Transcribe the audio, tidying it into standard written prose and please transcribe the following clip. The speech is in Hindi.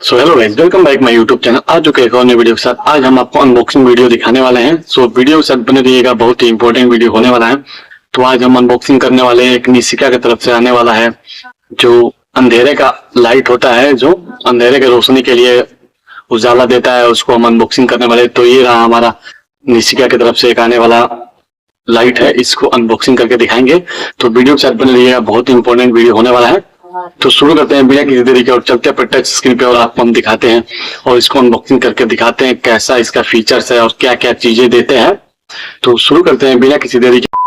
So hello guys, welcome back my YouTube channel. आज जो एक और नई वीडियो के साथ आज हम आपको अनबॉक्सिंग वीडियो दिखाने वाले हैं। सो वीडियो के साथ बने रहिएगा, बहुत ही इंपॉर्टेंट वीडियो होने वाला है। तो आज हम अनबॉक्सिंग करने वाले हैं, एक निशिका की तरफ से आने वाला है जो अंधेरे का लाइट होता है, जो अंधेरे के रोशनी के लिए उजाला देता है, उसको हम अनबॉक्सिंग करने वाले। तो ये रहा हमारा निशिका की तरफ से एक आने वाला लाइट है, इसको अनबॉक्सिंग करके दिखाएंगे। तो वीडियो के साथ बने रहिएगा, बहुत ही इंपॉर्टेंट वीडियो होने वाला है। तो शुरू करते हैं बिना किसी देरी के और चलते हैं टच स्क्रीन पे और आपको हम दिखाते हैं और इसको अनबॉक्सिंग करके दिखाते हैं कैसा इसका फीचर्स है और क्या क्या चीजें देते हैं। तो शुरू करते हैं बिना किसी देरी के।